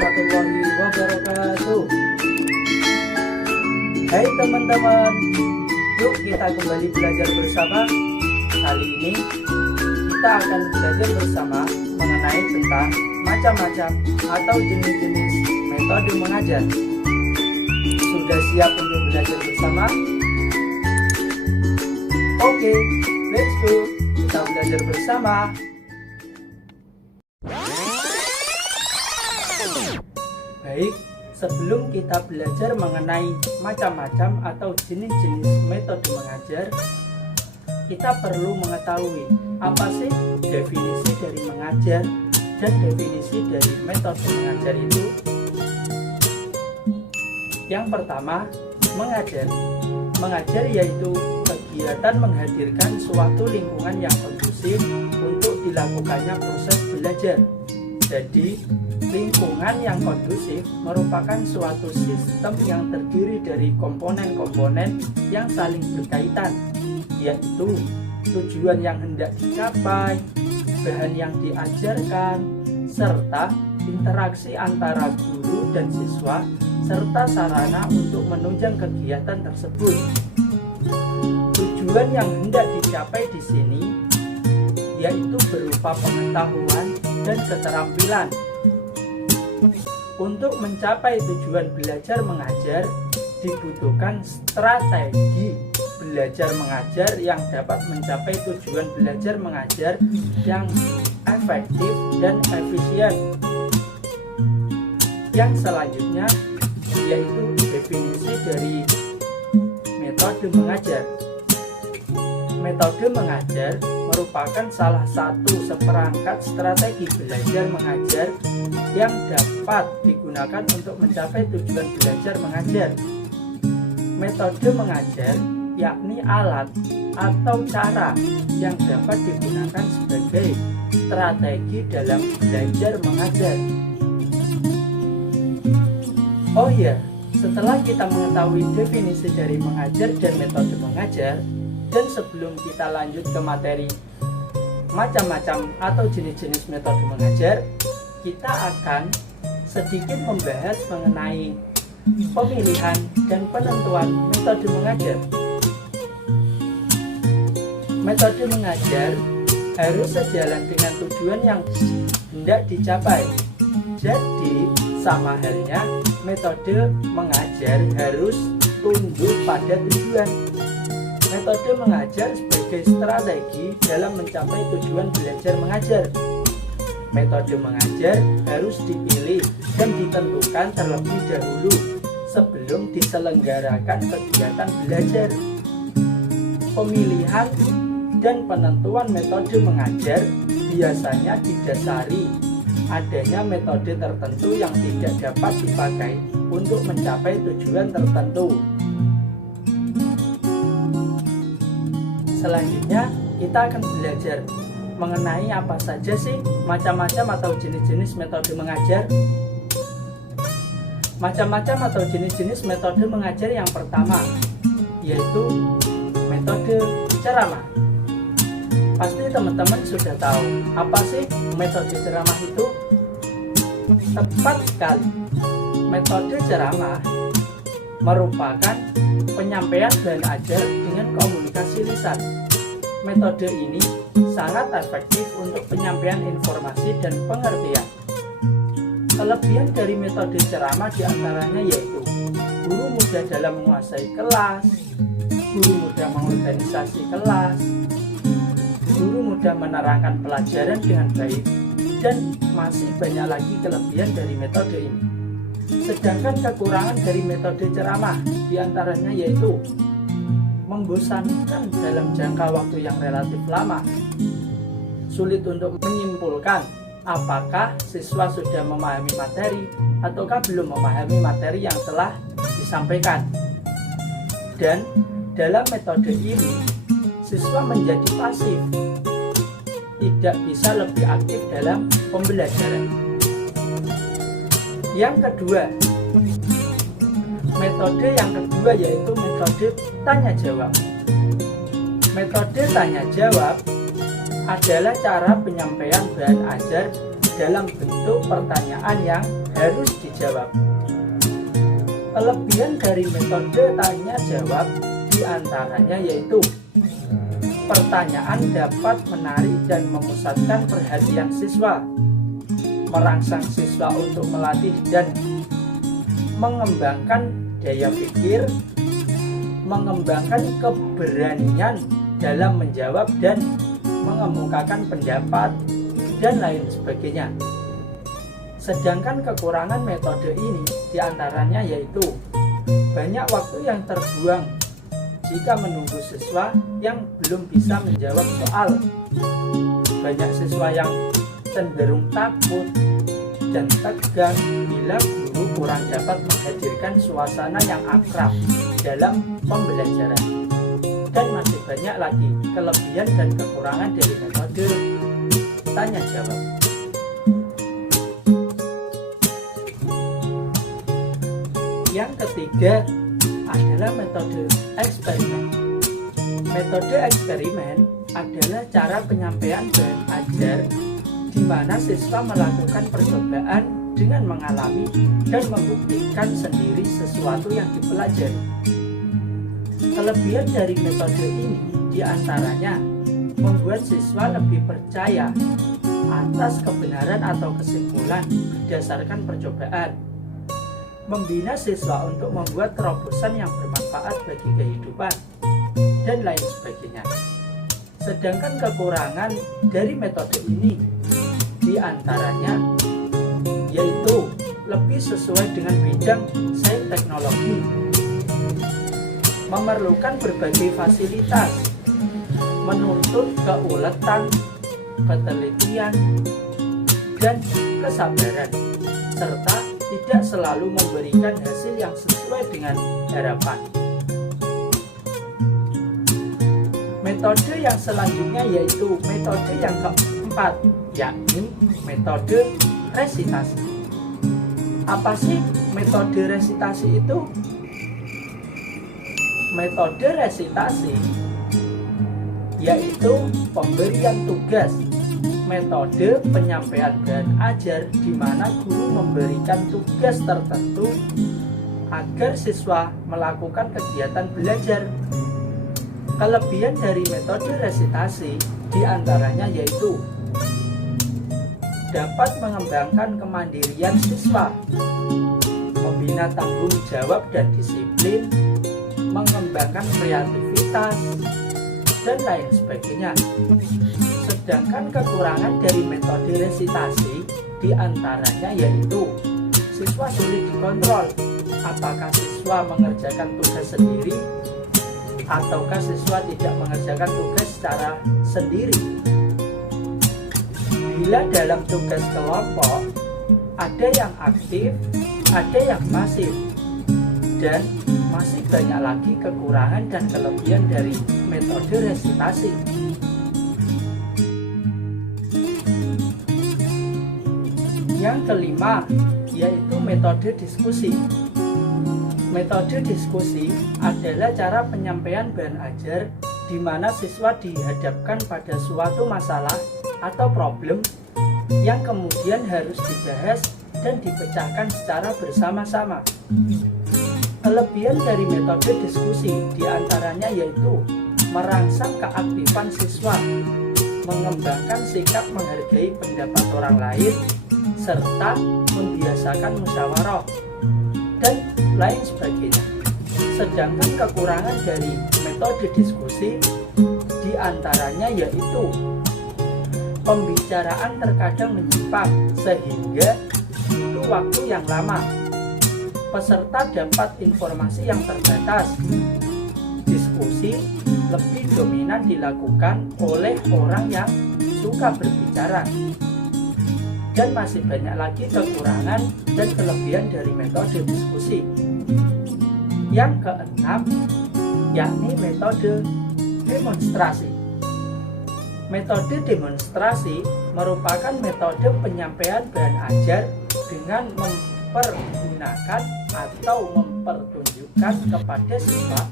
warahmatullahi wabarakatuh. Hai teman-teman, yuk kita kembali belajar bersama. Kali ini kita akan belajar bersama mengenai tentang macam-macam atau jenis-jenis metode mengajar. Sudah siap untuk belajar bersama? Oke, let's go. Kita belajar bersama. Baik, sebelum kita belajar mengenai macam-macam atau jenis-jenis metode mengajar, kita perlu mengetahui apa sih definisi dari mengajar dan definisi dari metode mengajar itu. Yang pertama, mengajar. Mengajar yaitu kegiatan menghadirkan suatu lingkungan yang kondusif untuk dilakukannya proses belajar. Jadi, lingkungan yang kondusif merupakan suatu sistem yang terdiri dari komponen-komponen yang saling berkaitan, yaitu tujuan yang hendak dicapai, bahan yang diajarkan, serta interaksi antara guru dan siswa, serta sarana untuk menunjang kegiatan tersebut. Tujuan yang hendak dicapai di sini yaitu berupa pengetahuan dan keterampilan. Untuk mencapai tujuan belajar mengajar, dibutuhkan strategi belajar mengajar yang dapat mencapai tujuan belajar mengajar yang efektif dan efisien. Yang selanjutnya yaitu definisi dari metode mengajar. Metode mengajar merupakan salah satu seperangkat strategi belajar mengajar yang dapat digunakan untuk mencapai tujuan belajar mengajar. Metode mengajar yakni alat atau cara yang dapat digunakan sebagai strategi dalam belajar mengajar. Oh iya, setelah kita mengetahui definisi dari mengajar dan metode mengajar, dan sebelum kita lanjut ke materi macam-macam atau jenis-jenis metode mengajar, kita akan sedikit membahas mengenai pemilihan dan penentuan metode mengajar. Metode mengajar harus sejalan dengan tujuan yang hendak dicapai. Jadi, sama halnya metode mengajar harus tunduk pada tujuan. Metode mengajar sebagai strategi dalam mencapai tujuan belajar mengajar. Metode mengajar harus dipilih dan ditentukan terlebih dahulu sebelum diselenggarakan kegiatan belajar. Pemilihan dan penentuan metode mengajar biasanya didasari adanya metode tertentu yang tidak dapat dipakai untuk mencapai tujuan tertentu. Selanjutnya, kita akan belajar mengenai apa saja sih macam-macam atau jenis-jenis metode mengajar. Macam-macam atau jenis-jenis metode mengajar yang pertama yaitu metode ceramah. Pasti teman-teman sudah tahu apa sih metode ceramah itu? Tepat sekali. Metode ceramah merupakan penyampaian bahan ajar dengan komunikasi lisan. Metode ini sangat efektif untuk penyampaian informasi dan pengertian. Kelebihan dari metode ceramah diantaranya yaitu guru mudah dalam menguasai kelas, guru mudah mengorganisasi kelas, guru mudah menerangkan pelajaran dengan baik, dan masih banyak lagi kelebihan dari metode ini. Sedangkan kekurangan dari metode ceramah diantaranya yaitu membosankan dalam jangka waktu yang relatif lama, sulit untuk menyimpulkan apakah siswa sudah memahami materi ataukah belum memahami materi yang telah disampaikan. Dan dalam metode ini siswa menjadi pasif, tidak bisa lebih aktif dalam pembelajaran. Yang kedua, metode yang kedua yaitu metode tanya jawab. Metode tanya jawab adalah cara penyampaian bahan ajar dalam bentuk pertanyaan yang harus dijawab. Kelebihan dari metode tanya jawab diantaranya yaitu pertanyaan dapat menarik dan memusatkan perhatian siswa, merangsang siswa untuk melatih dan mengembangkan daya pikir, mengembangkan keberanian dalam menjawab dan mengemukakan pendapat, dan lain sebagainya. Sedangkan kekurangan metode ini diantaranya yaitu banyak waktu yang terbuang jika menunggu siswa yang belum bisa menjawab soal. Banyak siswa yang cenderung takut dan tegang bila guru kurang dapat menghadirkan suasana yang akrab dalam pembelajaran. Dan masih banyak lagi kelebihan dan kekurangan dari metode tanya jawab. Yang ketiga adalah metode eksperimen. Metode eksperimen adalah cara penyampaian bahan ajar di mana siswa melakukan percobaan dengan mengalami dan membuktikan sendiri sesuatu yang dipelajari. Kelebihan dari metode ini diantaranya membuat siswa lebih percaya atas kebenaran atau kesimpulan berdasarkan percobaan, membina siswa untuk membuat terobosan yang bermanfaat bagi kehidupan, dan lain sebagainya. Sedangkan kekurangan dari metode ini diantaranya yaitu lebih sesuai dengan bidang sains teknologi, memerlukan berbagai fasilitas, menuntut keuletan, ketelitian, dan kesabaran, serta tidak selalu memberikan hasil yang sesuai dengan harapan. Metode yang selanjutnya yaitu metode yang keempat, yakni metode resitasi. Apa sih metode resitasi itu? Metode resitasi yaitu pemberian tugas, metode penyampaian bahan ajar di mana guru memberikan tugas tertentu agar siswa melakukan kegiatan belajar. Kelebihan dari metode resitasi diantaranya yaitu dapat mengembangkan kemandirian siswa, membina tanggung jawab dan disiplin, mengembangkan kreativitas, dan lain sebagainya. Sedangkan kekurangan dari metode resitasi diantaranya yaitu siswa sulit dikontrol. Apakah siswa mengerjakan tugas sendiri ataukah siswa tidak mengerjakan tugas secara sendiri. Bila dalam tugas kelompok ada yang aktif, ada yang pasif, dan masih banyak lagi kekurangan dan kelebihan dari metode resitasi. Yang kelima yaitu metode diskusi. Metode diskusi adalah cara penyampaian bahan ajar di mana siswa dihadapkan pada suatu masalah atau problem yang kemudian harus dibahas dan dipecahkan secara bersama-sama. Kelebihan dari metode diskusi diantaranya yaitu merangsang keaktifan siswa, mengembangkan sikap menghargai pendapat orang lain, serta membiasakan musyawarah, dan lain sebagainya. Sedangkan kekurangan dari metode diskusi diantaranya yaitu pembicaraan terkadang menyimpang sehingga butuh waktu yang lama. Peserta dapat informasi yang terbatas. Diskusi lebih dominan dilakukan oleh orang yang suka berbicara. Dan masih banyak lagi kekurangan dan kelebihan dari metode diskusi. Yang keenam yakni metode demonstrasi. Metode demonstrasi merupakan metode penyampaian bahan ajar dengan mempergunakan atau mempertunjukkan kepada siswa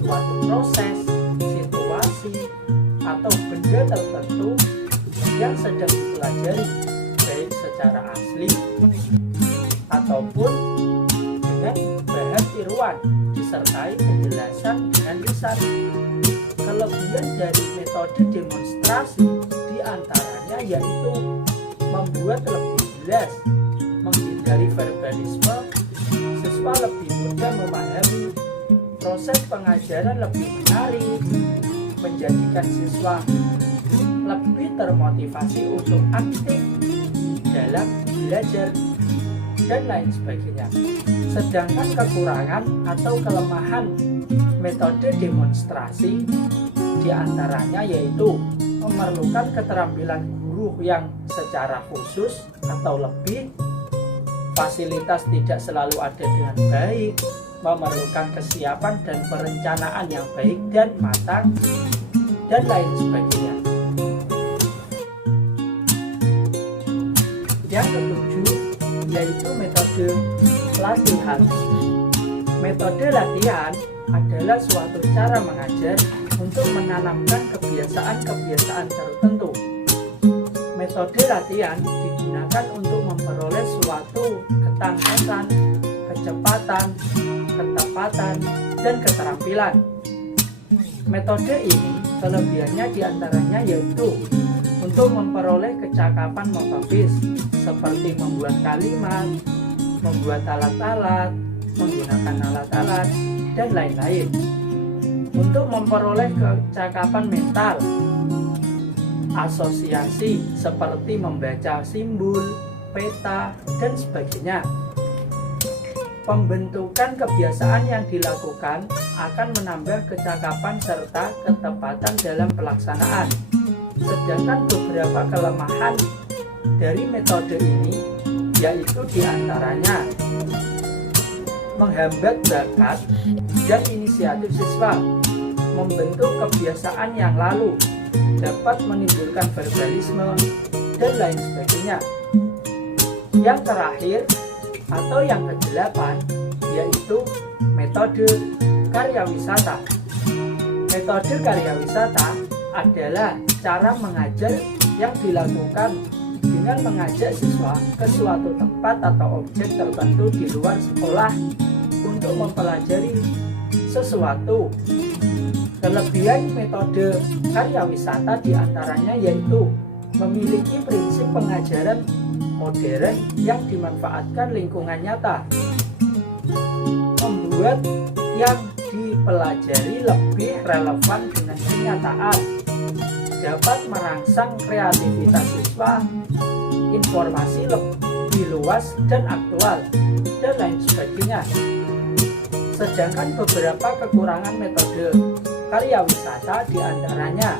suatu proses, situasi, atau benda tertentu yang sedang dipelajari, baik secara asli ataupun dengan bahan tiruan disertai penjelasan dengan lisan. Kelebihan dari metode demonstrasi diantaranya yaitu membuat lebih jelas, menghindari verbalisme, siswa lebih mudah memahami, proses pengajaran lebih menarik, menjadikan siswa lebih termotivasi untuk aktif dalam belajar, dan lain sebagainya. Sedangkan kekurangan atau kelemahan metode demonstrasi diantaranya yaitu memerlukan keterampilan guru yang secara khusus atau lebih, fasilitas tidak selalu ada dengan baik, memerlukan kesiapan dan perencanaan yang baik dan matang, dan lain sebagainya. Yang ketujuh yaitu metode latihan. Metode latihan adalah suatu cara mengajar untuk menanamkan kebiasaan-kebiasaan tertentu. Metode latihan digunakan untuk memperoleh suatu ketangkasan, kecepatan, ketepatan, dan keterampilan. Metode ini kelebihannya diantaranya yaitu untuk memperoleh kecakapan motoris seperti membuat kalimat, membuat alat-alat, menggunakan alat-alat, dan lain-lain. Untuk memperoleh kecakapan mental, asosiasi seperti membaca simbol, peta, dan sebagainya. Pembentukan kebiasaan yang dilakukan akan menambah kecakapan serta ketepatan dalam pelaksanaan. Sedangkan beberapa kelemahan dari metode ini yaitu diantaranya menghambat bakat dan inisiatif siswa, membentuk kebiasaan yang lalu, dapat menimbulkan verbalisme, dan lain sebagainya. Yang terakhir atau yang kedelapan yaitu metode karya wisata. Metode karya wisata adalah cara mengajar yang dilakukan dengan mengajak siswa ke suatu tempat atau objek tertentu di luar sekolah untuk mempelajari sesuatu. Kelebihan metode karya wisata diantaranya yaitu memiliki prinsip pengajaran modern yang dimanfaatkan lingkungan nyata, membuat yang dipelajari lebih relevan dengan kenyataan, dapat merangsang kreativitas siswa, informasi lebih luas dan aktual, dan lain sebagainya. Sedangkan beberapa kekurangan metode karya wisata diantaranya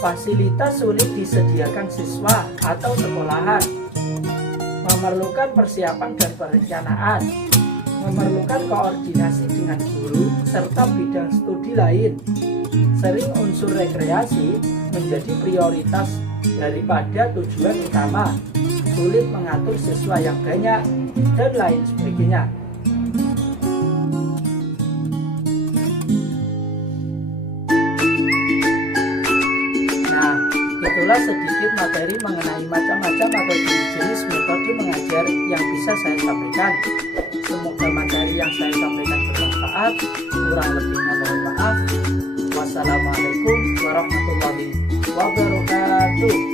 fasilitas sulit disediakan siswa atau sekolahan, memerlukan persiapan dan perencanaan, memerlukan koordinasi dengan guru serta bidang studi lain, sering unsur rekreasi menjadi prioritas daripada tujuan utama, sulit mengatur siswa yang banyak, dan lain sebagainya. Nah, itulah sedikit materi mengenai macam-macam atau jenis-jenis metode mengajar yang bisa saya sampaikan. Semoga materi yang saya sampaikan bermanfaat. Kurang lebihnya mohon maaf. Wassalamualaikum warahmatullahi wabarakatuh.